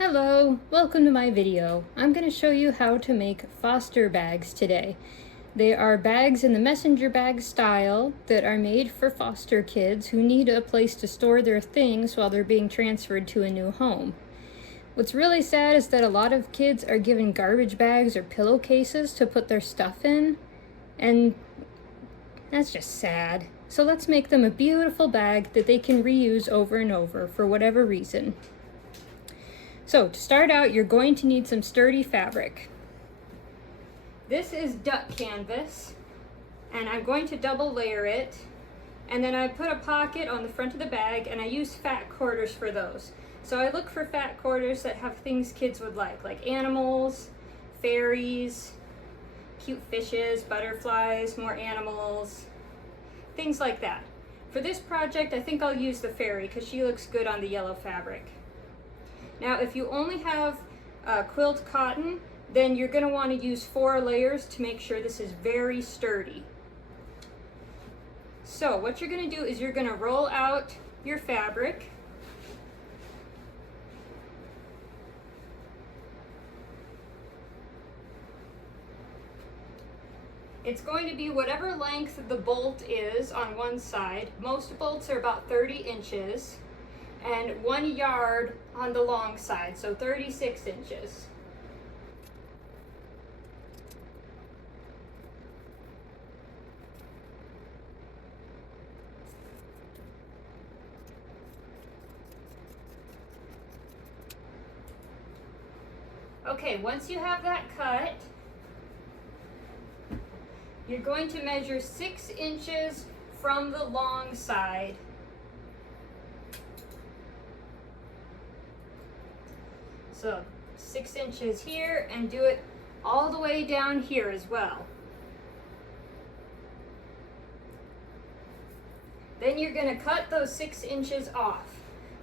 Hello, welcome to my video. I'm going to show you how to make Foster bags today. They are bags in the messenger bag style that are made for foster kids who need a place to store their things while they're being transferred to a new home. What's really sad is that a lot of kids are given garbage bags or pillowcases to put their stuff in, and that's just sad. So let's make them a beautiful bag that they can reuse over and over for whatever reason. So to start out, you're going to need some sturdy fabric. This is duck canvas, and I'm going to double layer it. And then I put a pocket on the front of the bag, and I use fat quarters for those. So I look for fat quarters that have things kids would like animals, fairies, cute fishes, butterflies, more animals, things like that. For this project, I think I'll use the fairy because she looks good on the yellow fabric. Now, if you only have quilt cotton, then you're going to want to use 4 layers to make sure this is very sturdy. So what you're going to do is you're going to roll out your fabric. It's going to be whatever length the bolt is on one side. Most bolts are about 30 inches. And 1 yard on the long side, so 36 inches. Okay, once you have that cut, you're going to measure 6 inches from the long side. So 6 inches here, and do it all the way down here as well. Then you're going to cut those 6 inches off.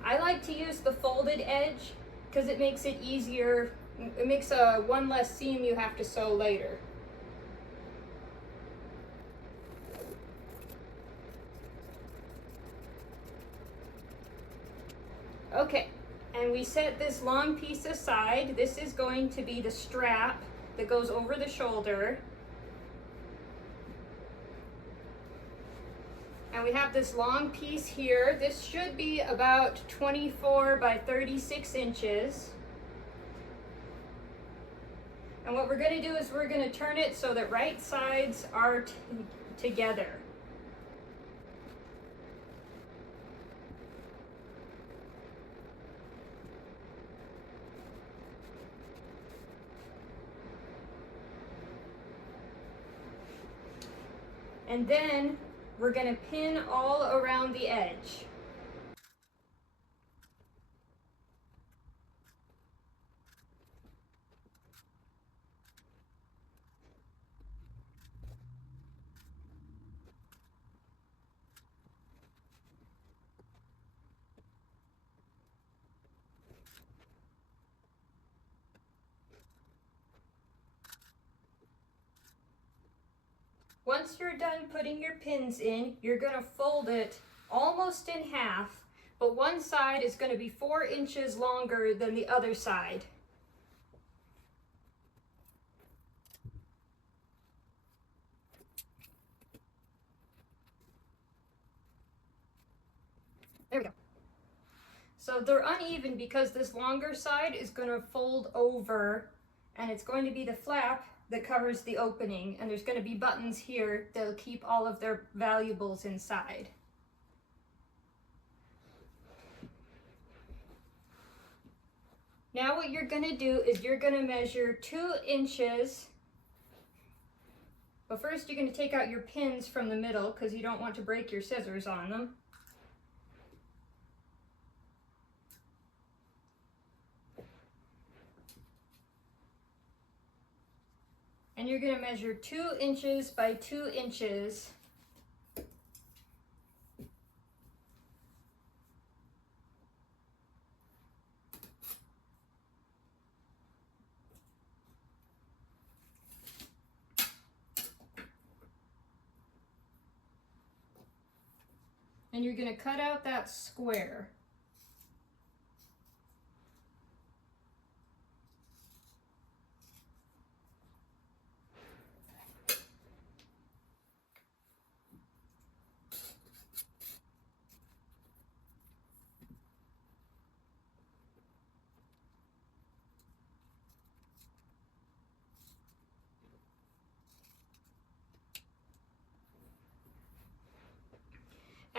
I like to use the folded edge because it makes it easier. It makes one less seam you have to sew later. Okay. And we set this long piece aside. This is going to be the strap that goes over the shoulder. And we have this long piece here. This should be about 24 by 36 inches. And what we're going to do is we're going to turn it so that right sides are together. And then we're going to pin all around the edge. Once you're done putting your pins in, you're going to fold it almost in half, but one side is going to be 4 inches longer than the other side. There we go. So they're uneven because this longer side is going to fold over, and it's going to be the flap that covers the opening, and there's going to be buttons here that'll keep all of their valuables inside. Now what you're going to do is you're going to measure 2 inches, but first you're going to take out your pins from the middle because you don't want to break your scissors on them. And you're going to measure 2 inches by 2 inches. And you're going to cut out that square.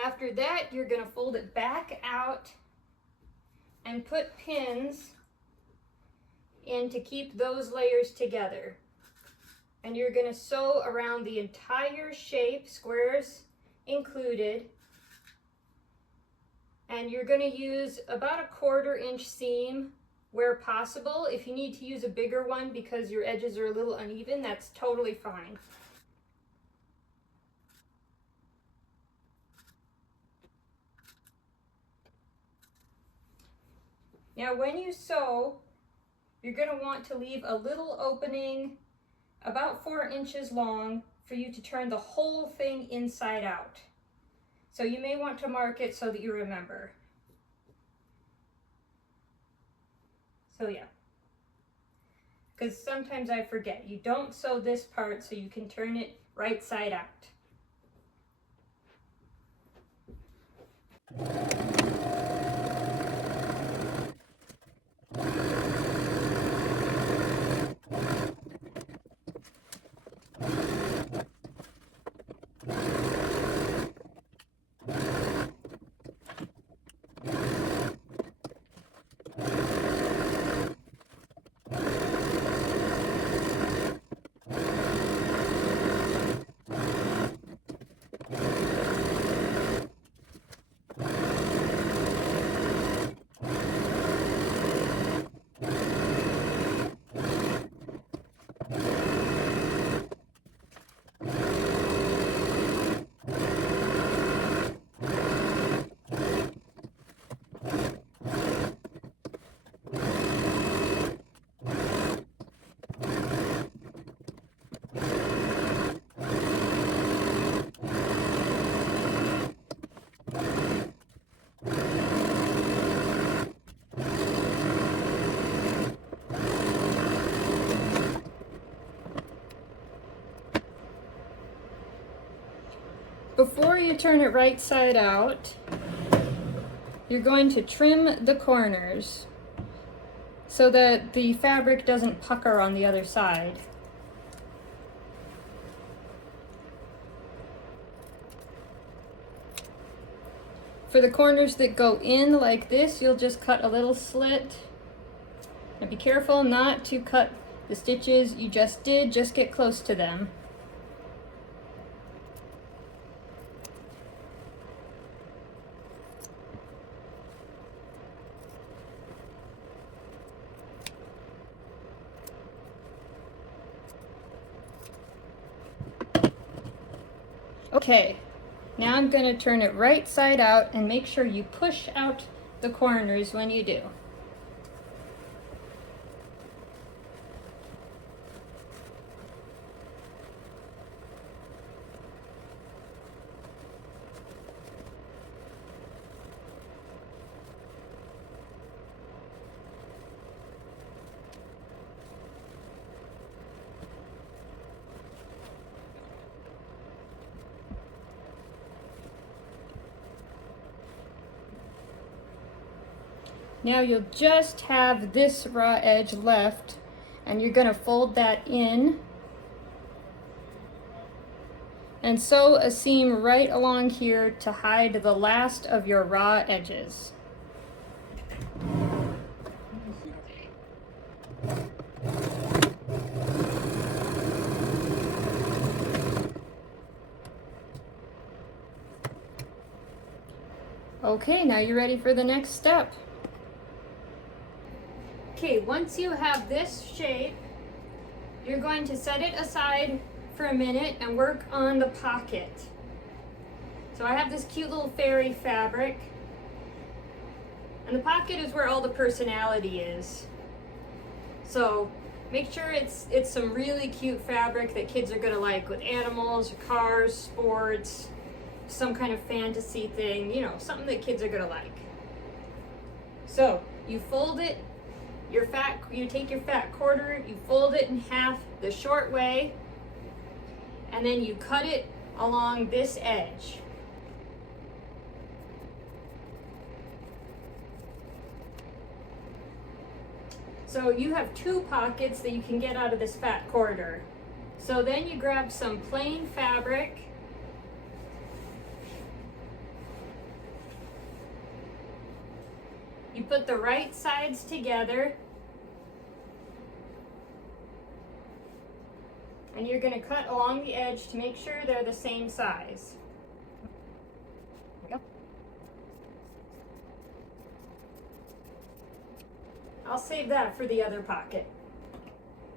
After that, you're going to fold it back out and put pins in to keep those layers together. And you're going to sew around the entire shape, squares included. And you're going to use about a 1/4 inch seam where possible. If you need to use a bigger one because your edges are a little uneven, that's totally fine. Now when you sew, you're going to want to leave a little opening about 4 inches long for you to turn the whole thing inside out. So you may want to mark it so that you remember. So yeah, because sometimes I forget. You don't sew this part so you can turn it right side out. Before you turn it right side out, you're going to trim the corners so that the fabric doesn't pucker on the other side. For the corners that go in like this, you'll just cut a little slit. Now be careful not to cut the stitches you just did, just get close to them. Okay, now I'm going to turn it right side out and make sure you push out the corners when you do. Now you'll just have this raw edge left, and you're going to fold that in and sew a seam right along here to hide the last of your raw edges. Okay, now you're ready for the next step. Okay, once you have this shape, you're going to set it aside for a minute and work on the pocket. So I have this cute little fairy fabric, and the pocket is where all the personality is. So make sure it's some really cute fabric that kids are gonna like, with animals, cars, sports, some kind of fantasy thing, you know, something that kids are gonna like. So you fold it, you take your fat quarter, you fold it in half the short way, and then you cut it along this edge. So you have 2 pockets that you can get out of this fat quarter. So then you grab some plain fabric put the right sides together. And you're going to cut along the edge to make sure they're the same size. There we go. I'll save that for the other pocket.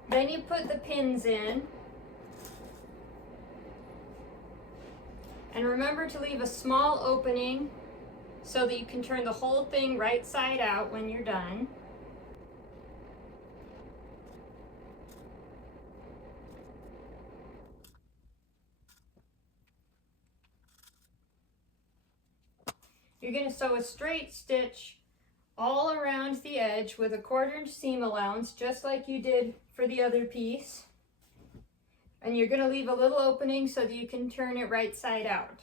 Then you put the pins in. And remember to leave a small opening so that you can turn the whole thing right side out when you're done. You're going to sew a straight stitch all around the edge with a 1/4 inch seam allowance, just like you did for the other piece. And you're going to leave a little opening so that you can turn it right side out.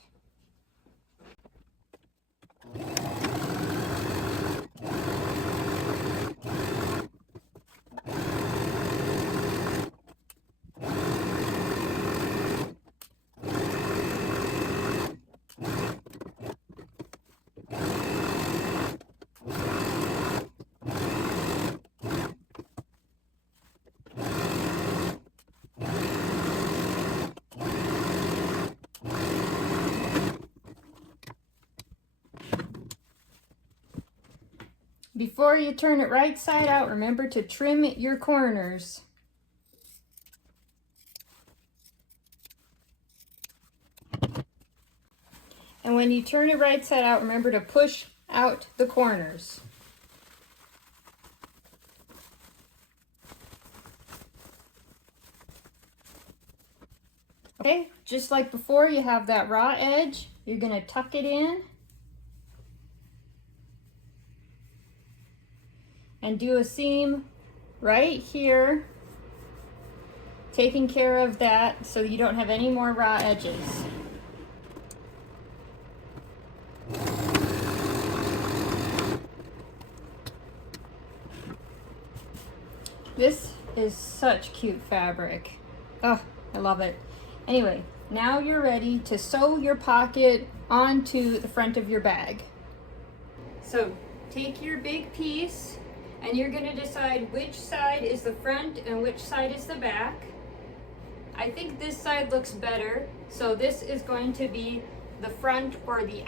Before you turn it right side out, remember to trim your corners. And when you turn it right side out, remember to push out the corners. Okay, just like before, you have that raw edge. You're going to tuck it in. And do a seam right here, taking care of that so you don't have any more raw edges. This is such cute fabric. Oh, I love it. Anyway, now you're ready to sew your pocket onto the front of your bag. So take your big piece, and you're going to decide which side is the front and which side is the back. I think this side looks better, so this is going to be the front or the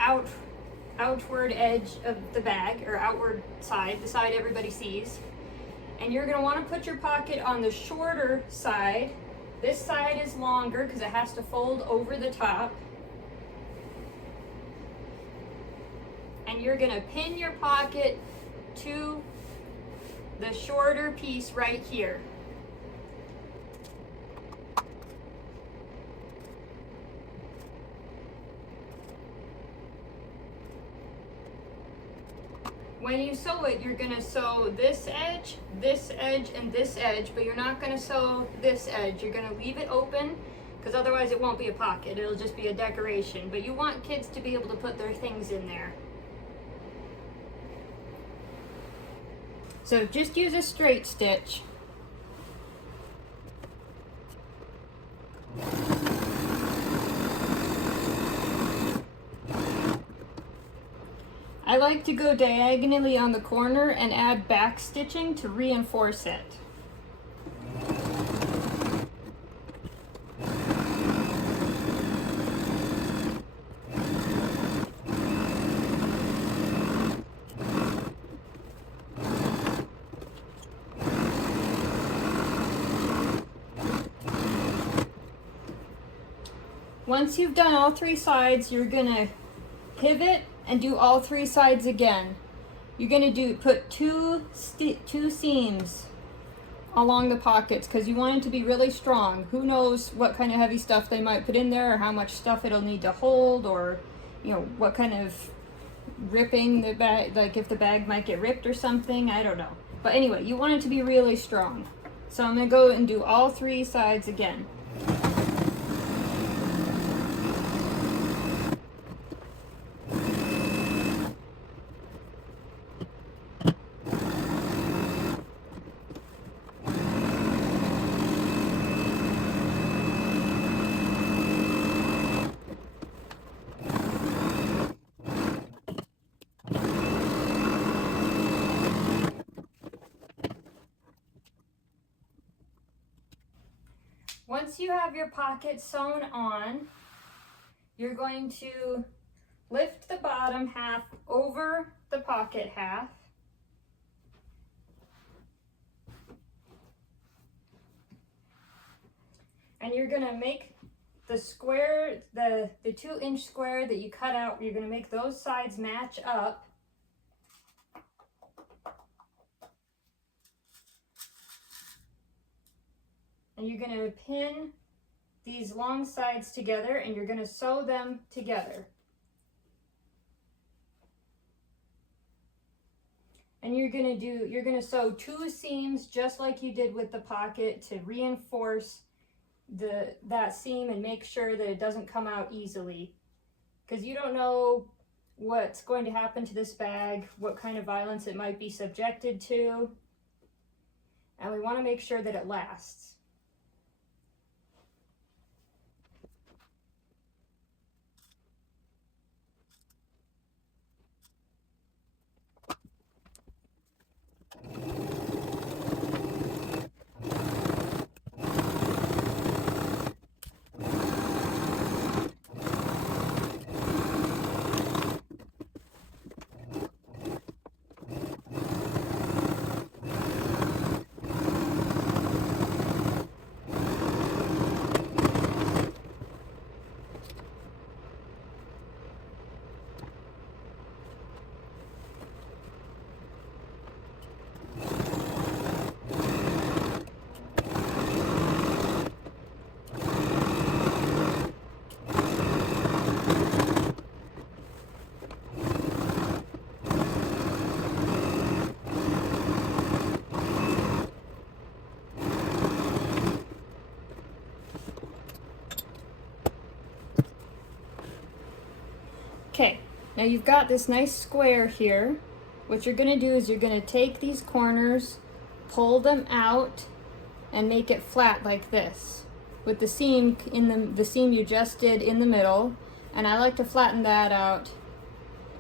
outward edge of the bag, or outward side, the side everybody sees. And you're going to want to put your pocket on the shorter side. This side is longer because it has to fold over the top. And you're going to pin your pocket to the shorter piece right here. When you sew it, you're going to sew this edge, and this edge, but you're not going to sew this edge. You're going to leave it open because otherwise it won't be a pocket. It'll just be a decoration. But you want kids to be able to put their things in there. So just use a straight stitch. I like to go diagonally on the corner and add back stitching to reinforce it. Once you've done all three sides, you're gonna pivot and do all three sides again. You're gonna put two seams along the pockets because you want it to be really strong. Who knows what kind of heavy stuff they might put in there, or how much stuff it'll need to hold, or what kind of ripping the bag, like if the bag might get ripped or something, I don't know. But anyway, you want it to be really strong. So I'm gonna go and do all three sides again. once you have your pocket sewn on, you're going to lift the bottom half over the pocket half. And you're gonna make the square, the 2-inch square that you cut out, you're gonna make those sides match up. And you're gonna pin these long sides together and you're gonna sew them together. And you're gonna sew 2 seams just like you did with the pocket to reinforce that seam and make sure that it doesn't come out easily, because you don't know what's going to happen to this bag, what kind of violence it might be subjected to, and we want to make sure that it lasts. Okay, now you've got this nice square here. What you're gonna do is you're gonna take these corners, pull them out, and make it flat like this, with the seam in the seam you just did in the middle. And I like to flatten that out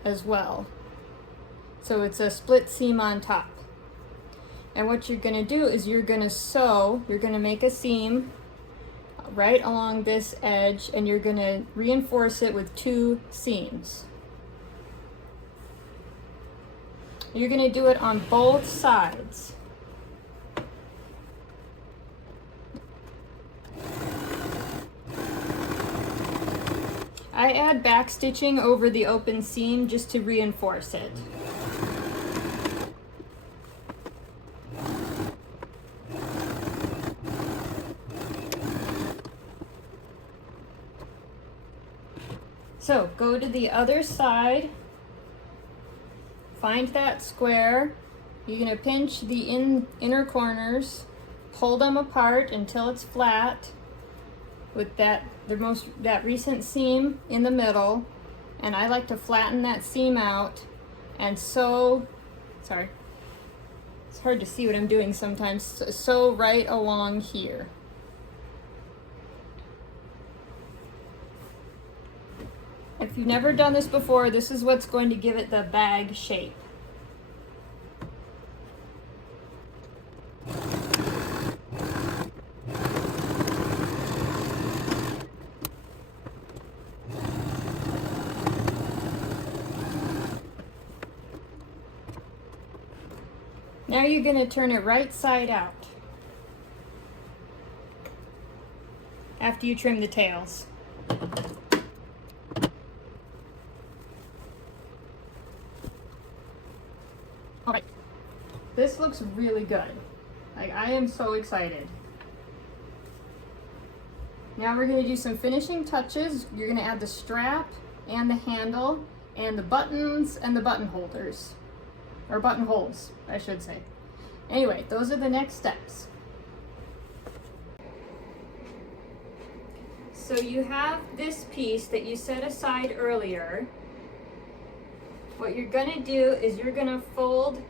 as well, so it's a split seam on top. And what you're gonna do is you're gonna make a seam right along this edge, and you're gonna reinforce it with 2 seams. You're gonna do it on both sides. I add back stitching over the open seam just to reinforce it. So go to the other side, find that square. You're going to pinch the inner corners, pull them apart until it's flat with that recent seam in the middle. And I like to flatten that seam out and sew, sorry, it's hard to see what I'm doing sometimes, sew right along here. If you've never done this before, this is what's going to give it the bag shape. Now you're going to turn it right side out after you trim the tails. Alright, this looks really good. Like, I am so excited. Now we're going to do some finishing touches. You're going to add the strap and the handle and the buttons and the button holders. Or buttonholes, I should say. Anyway, those are the next steps. So you have this piece that you set aside earlier. What you're gonna do is you're gonna fold,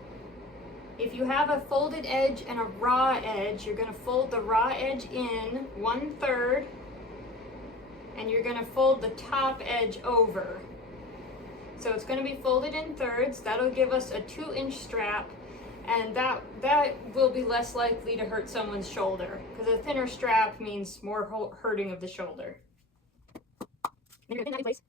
if you have a folded edge and a raw edge, you're gonna fold the raw edge in 1/3, and you're gonna fold the top edge over. So it's gonna be folded in thirds. That'll give us a 2-inch strap, and that will be less likely to hurt someone's shoulder, because a thinner strap means more hurting of the shoulder. Then you're gonna pin that in place.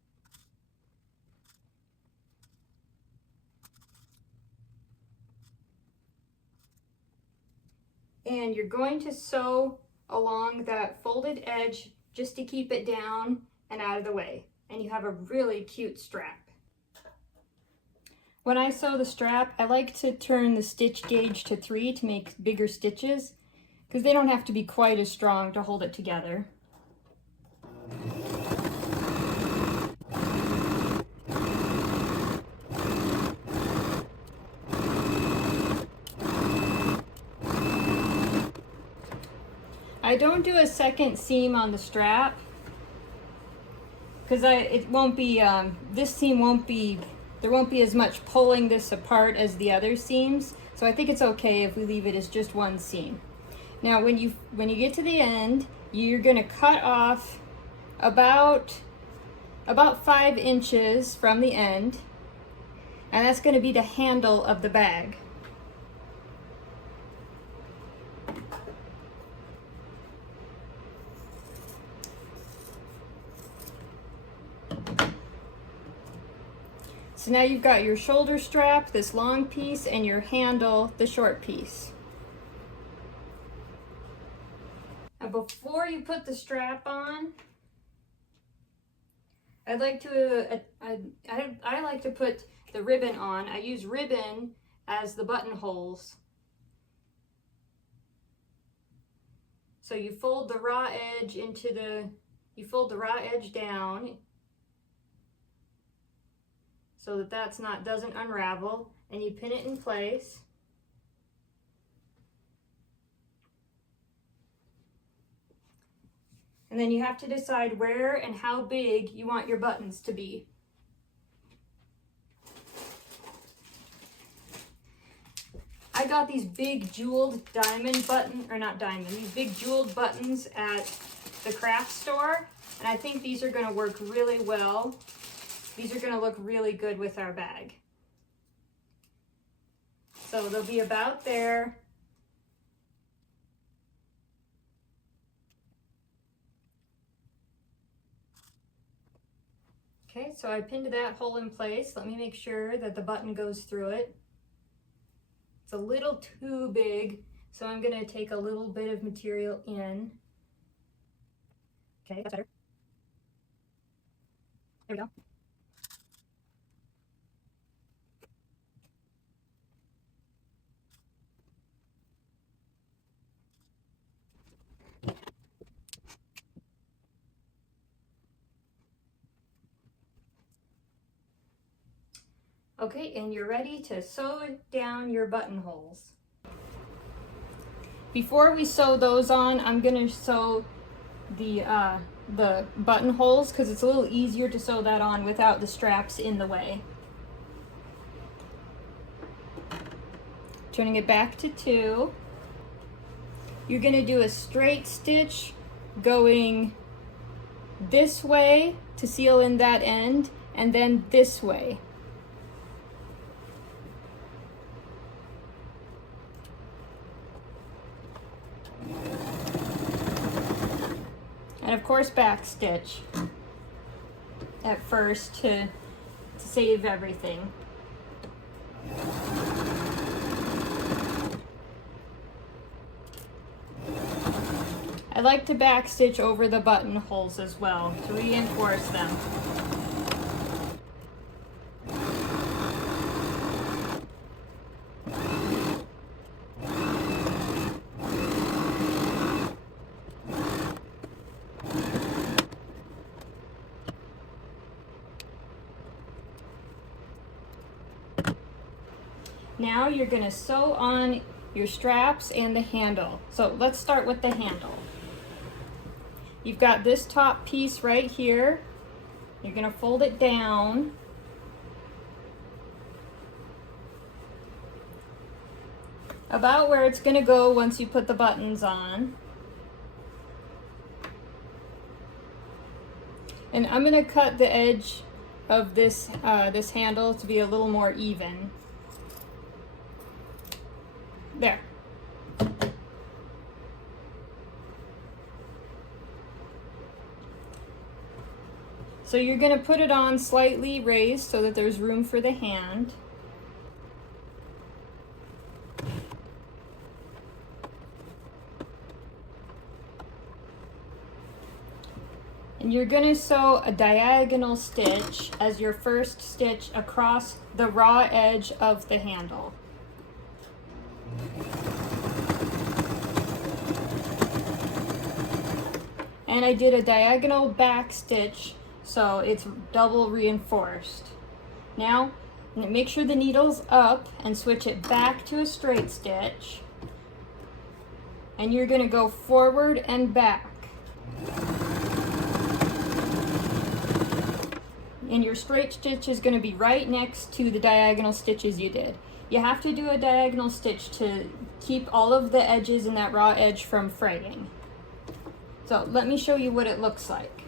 And you're going to sew along that folded edge just to keep it down and out of the way. And you have a really cute strap. When I sew the strap, I like to turn the stitch gauge to 3 to make bigger stitches, because they don't have to be quite as strong to hold it together. I don't do a second seam on the strap because it won't be, this seam won't be, there won't be as much pulling this apart as the other seams. So I think it's okay if we leave it as just one seam. Now when you get to the end, you're gonna cut off about 5 inches from the end, and that's gonna be the handle of the bag. So now you've got your shoulder strap, this long piece, and your handle, the short piece. Now before you put the strap on, I like to put the ribbon on. I use ribbon as the buttonholes. So you fold the raw edge down, so that doesn't unravel, and you pin it in place. And then you have to decide where and how big you want your buttons to be. I got these big jeweled these big jeweled buttons at the craft store, and I think these are gonna work really well. These are gonna look really good with our bag. So they'll be about there. Okay, so I pinned that hole in place. Let me make sure that the button goes through it. It's a little too big, so I'm gonna take a little bit of material in. Okay, that's better. There we go. Okay, and you're ready to sew down your buttonholes. Before we sew those on, I'm gonna sew the buttonholes because it's a little easier to sew that on without the straps in the way. Turning it back to 2. You're gonna do a straight stitch going this way to seal in that end, and then this way. And of course back stitch at first to save everything. I like to back stitch over the buttonholes as well to reinforce them. Now you're going to sew on your straps and the handle. So let's start with the handle. You've got this top piece right here. You're going to fold it down. About where it's going to go once you put the buttons on. And I'm going to cut the edge of this handle to be a little more even. There. So you're going to put it on slightly raised so that there's room for the hand. And you're going to sew a diagonal stitch as your first stitch across the raw edge of the handle. And I did a diagonal back stitch, so it's double reinforced. Now, make sure the needle's up and switch it back to a straight stitch. And you're going to go forward and back. And your straight stitch is going to be right next to the diagonal stitches you did. You have to do a diagonal stitch to keep all of the edges in that raw edge from fraying. So let me show you what it looks like.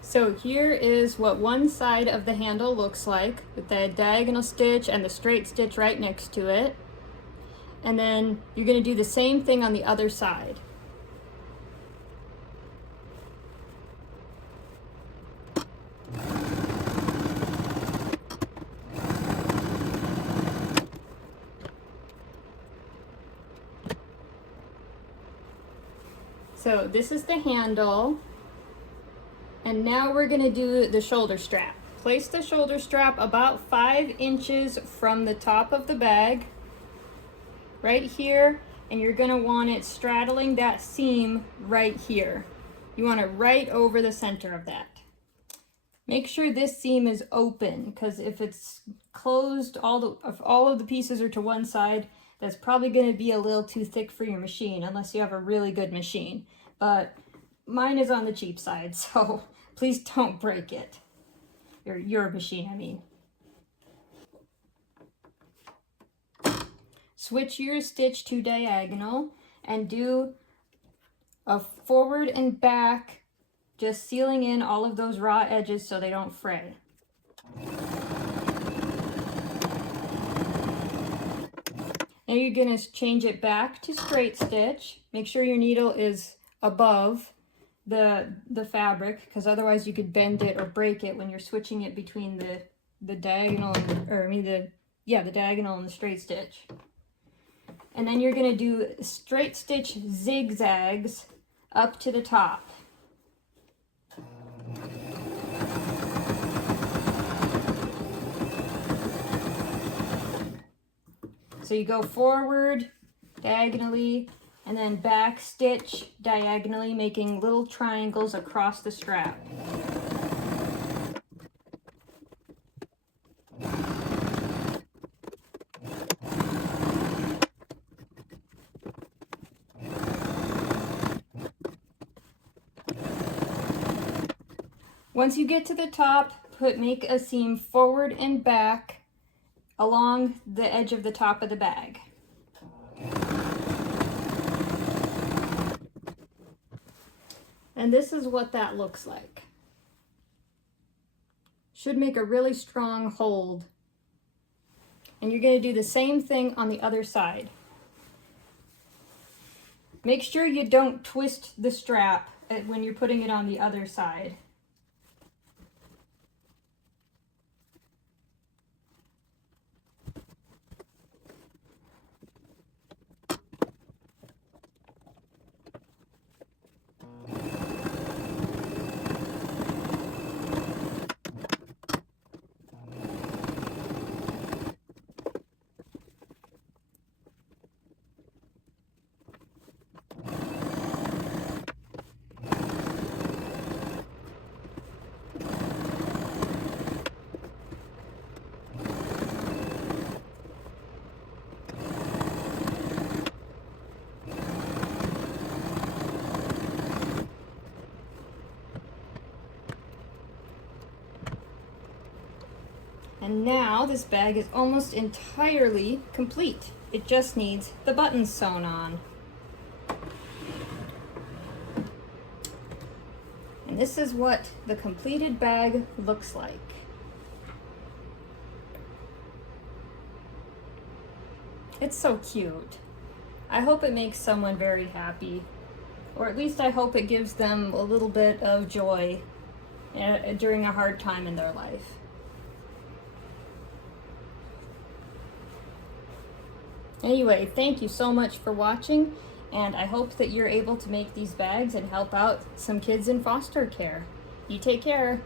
So here is what one side of the handle looks like with the diagonal stitch and the straight stitch right next to it. And then you're going to do the same thing on the other side. So this is the handle, and now we're going to do the shoulder strap. Place the shoulder strap about 5 inches from the top of the bag, right here, and you're going to want it straddling that seam right here. You want it right over the center of that. Make sure this seam is open, because if it's closed, if all of the pieces are to one side, that's probably going to be a little too thick for your machine, unless you have a really good machine. But mine is on the cheap side, so please don't break it. Your machine, I mean. Switch your stitch to diagonal and do a forward and back, just sealing in all of those raw edges so they don't fray. Now you're going to change it back to straight stitch. Make sure your needle is above the fabric, because otherwise you could bend it or break it when you're switching it between the diagonal and, the diagonal and the straight stitch. And then you're going to do straight stitch zigzags up to the top. So you go forward diagonally and then back stitch diagonally, making little triangles across the strap. Once you get to the top, make a seam forward and back along the edge of the top of the bag. And this is what that looks like. Should make a really strong hold. And you're going to do the same thing on the other side. Make sure you don't twist the strap when you're putting it on the other side. And now this bag is almost entirely complete. It just needs the buttons sewn on. And this is what the completed bag looks like. It's so cute. I hope it makes someone very happy. Or at least I hope it gives them a little bit of joy during a hard time in their life. Anyway, thank you so much for watching, and I hope that you're able to make these bags and help out some kids in foster care. You take care.